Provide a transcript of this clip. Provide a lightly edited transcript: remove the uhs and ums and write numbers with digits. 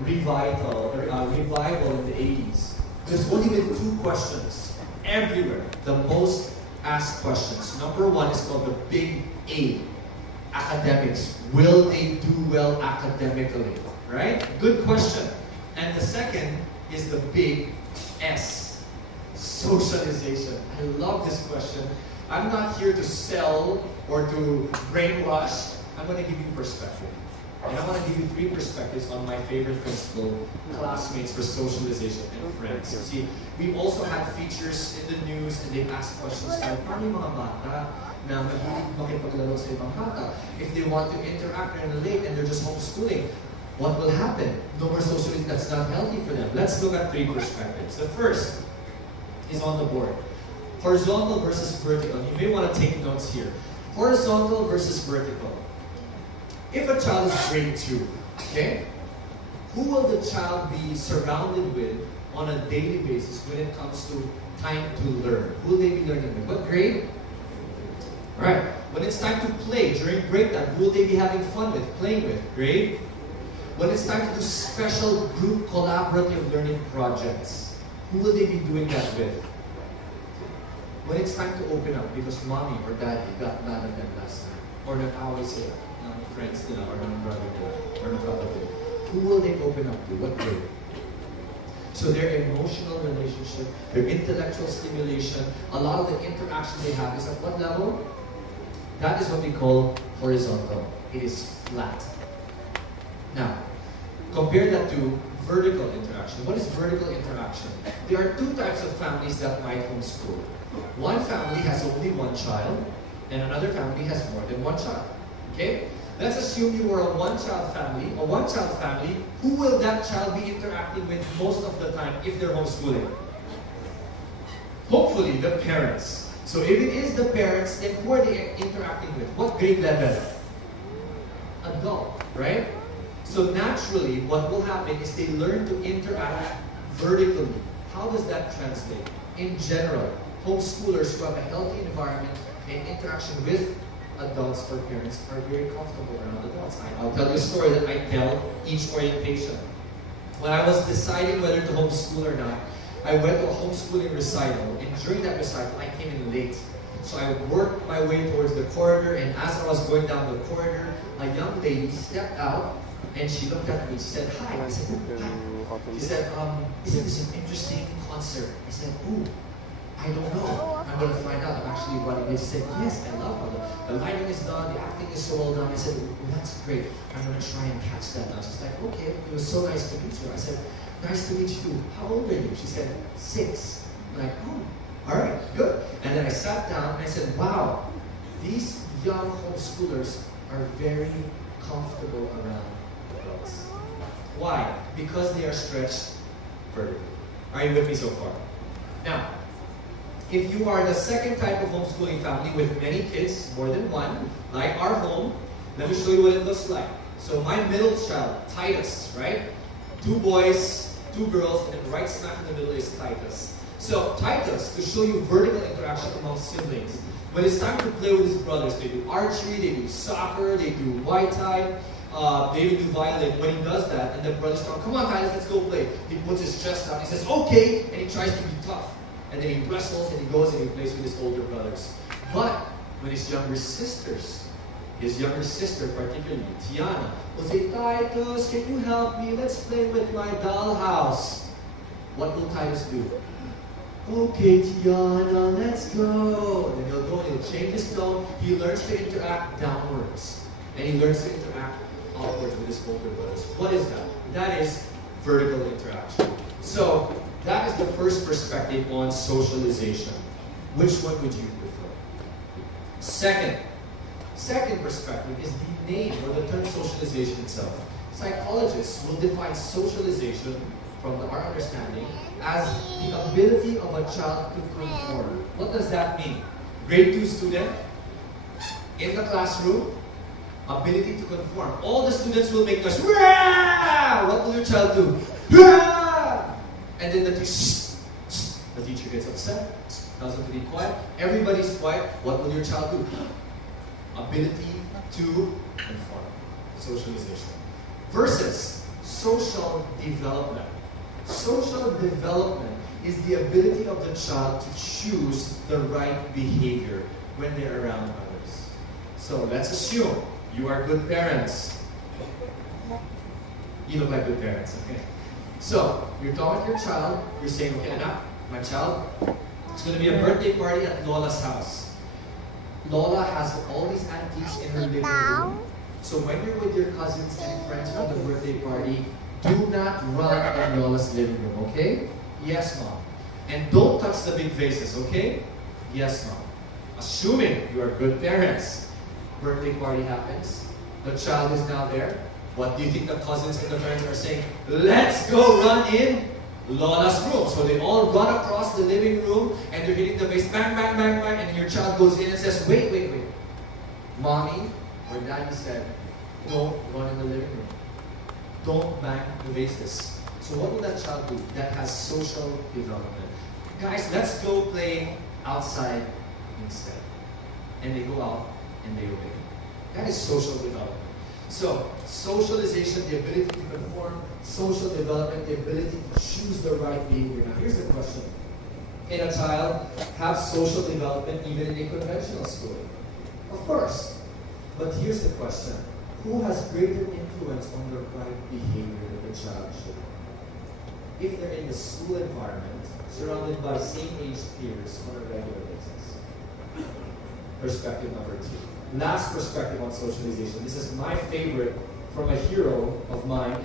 revival in the 80s. There's only been two questions everywhere, the most asked questions. Number one is called the Big A, academics. Will they do well academically? Right? Good question. And the second is the Big S, socialization. I love this question. I'm not here to sell or to brainwash. I'm going to give you perspective. And I want to give you three perspectives on my favorite principle, classmates for socialization and friends. See, we've also had features in the news and they've asked questions like, paano yung mga bata na makipaglaro sa ibang bata? If they want to interact and relate and they're just homeschooling, what will happen? No more socialization, that's not healthy for them. Let's look at three perspectives. The first is on the board. Horizontal versus vertical. You may want to take notes here. Horizontal versus vertical. If a child is grade 2, okay, who will the child be surrounded with on a daily basis when it comes to time to learn? Who will they be learning with? What grade? Alright, when it's time to play during break time, who will they be having fun with, playing with? Grade? When it's time to do special group collaborative learning projects, who will they be doing that with? When it's time to open up because mommy or daddy got mad at them last night, or nag-away sila, friends nila, or ng brother nila, or ng kapatid, who will they open up to? What grade? So their emotional relationship, their intellectual stimulation, a lot of the interaction they have is at what level? That is what we call horizontal. It is flat. Now, compare that to vertical interaction. What is vertical interaction? There are two types of families that might homeschool. One family has only one child, and another family has more than one child. Okay? Let's assume you were a one-child family. Who will that child be interacting with most of the time if they're homeschooling? Hopefully, the parents. So if it is the parents, then who are they interacting with? What grade level? Adult, right? So naturally, what will happen is they learn to interact vertically. How does that translate? In general, homeschoolers who have a healthy environment and interaction with adults or parents are very comfortable around adults. I'll tell you a story that I tell each orientation. When I was deciding whether to homeschool or not, I went to a homeschooling recital, and during that recital, I came in late. So I worked my way towards the corridor, and as I was going down the corridor, a young lady stepped out, and she looked at me. She said, "Hi." I said, "Hi." She said, "Isn't this an interesting concert?" I said, "Ooh, I don't know. I'm going to find out. I'm actually running it." She said, "Yes, I love it. The lighting is done, the acting is so well done." I said, "Well, that's great. I'm going to try and catch that now." She's like, "Okay, it was so nice to meet you." I said, "Nice to meet you. How old are you?" She said, 6. I'm like, "Oh, all right, good." And then I sat down and I said, "Wow, these young homeschoolers are very comfortable around adults." Why? Because they are stretched vertically. Are you with me so far? Now, if you are the second type of homeschooling family with many kids, more than one, like our home, let me show you what it looks like. So my middle child, Titus, right? 2 boys, 2 girls, and then right smack in the middle is Titus. So Titus, to show you vertical interaction among siblings, when it's time to play with his brothers, they do archery, they do soccer, they do white tie, they even do violin. When he does that, and the brothers tell him, "Come on, Titus, let's go play." He puts his chest out, he says, "Okay," and he tries to be tough. And then he wrestles and he goes and he plays with his older brothers. But when his younger sister particularly, Tiana, will say, "Titus, can you help me? Let's play with my dollhouse." What will Titus do? "Okay, Tiana, let's go." And then he'll go and he'll change his tone. He learns to interact downwards. And he learns to interact upwards with his older brothers. What is that? That is vertical interaction. So, that is the first perspective on socialization. Which one would you prefer? Second perspective is the name or the term socialization itself. Psychologists will define socialization, from our understanding, as the ability of a child to conform. What does that mean? Grade 2 student, in the classroom, ability to conform. All the students will make noise. Rah! What will your child do? Rah! And then the teacher gets upset, tells them to be quiet. Everybody's quiet. What will your child do? Ability to conform. Socialization. Versus social development. Social development is the ability of the child to choose the right behavior when they're around others. So let's assume you are good parents. You look like good parents, okay? So you're talking to your child, you're saying, okay, anak, my child, it's going to be a birthday party at Lola's house. Lola has all these antiques in her living room. So when you're with your cousins and friends for the birthday party, do not run in Lola's living room, okay? Yes, Mom. And don't touch the big vases, okay? Yes, Mom. Assuming you are good parents. Birthday party happens. The child is now there. What do you think the cousins and the friends are saying? Let's go run in Lola's room. So they all run across the living room and they're hitting the vase, bang, bang, bang, bang, and your child goes in and says, wait, wait, wait. Mommy or Daddy said, don't run in the living room. Don't bang the vases. So what will that child do? That has social development. Guys, let's go play outside instead. And they go out and they obey. That is social development. So, socialization, the ability to conform, social development, the ability to choose the right behavior. Now here's the question. Can a child have social development even in a conventional school? Of course. But here's the question. Who has greater influence on the right behavior that the child should have? If they're in the school environment, surrounded by same-age peers on a regular basis. Perspective number 2. Last perspective on socialization. This is my favorite from a hero of mine.